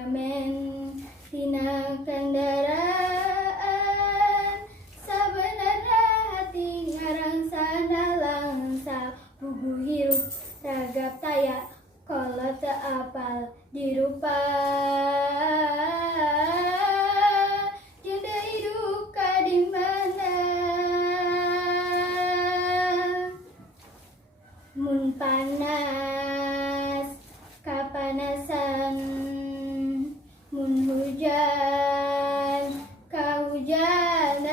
ngamen tina kendaraan sabenerna hati ngarangsana langsa puguh hirup ragap taya kolot teu apal dirupa jeung deui duka di mana mun panas kapanasan mun hujan kahujanan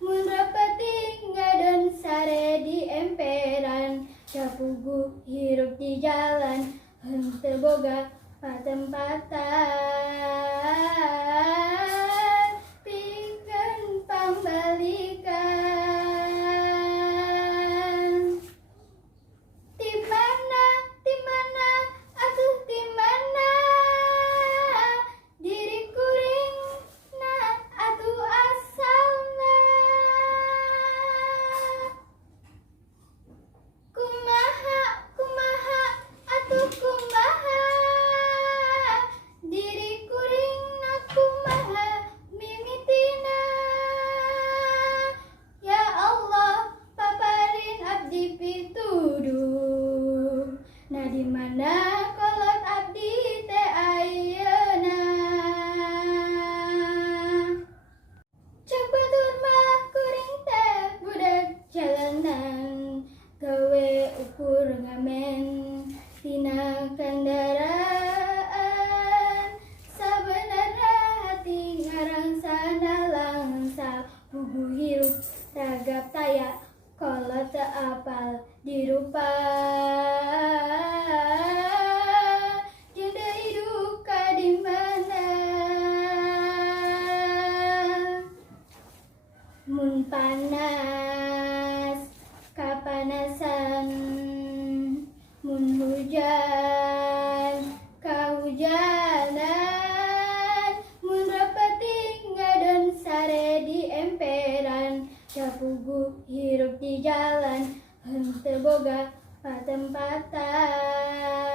mun repeting ngadon sare di emperan sapuguh hirup di jalan henteu boga patempatan pikeun pambalikan ti mana atuh ti mana diri kuringna atuh asalna kumaha atuh kumaha diri kuringna kumaha mimitina ya Allah paparin abdi pituduh nah di mana kolot abdi teh ayeuna cek batur mah kuring teh budak jalanan gawe ukur ngamen tina kendaraan sabenerna hati ngarangsana langsa puguh hirup ragap taya kolot teu apal dirupa jeung deui duka di mana mun panas kapanasan mun hujan kahujanan mun repeting ngadon sare di emperan sapuguh hirup di jalan henteu boga patempatan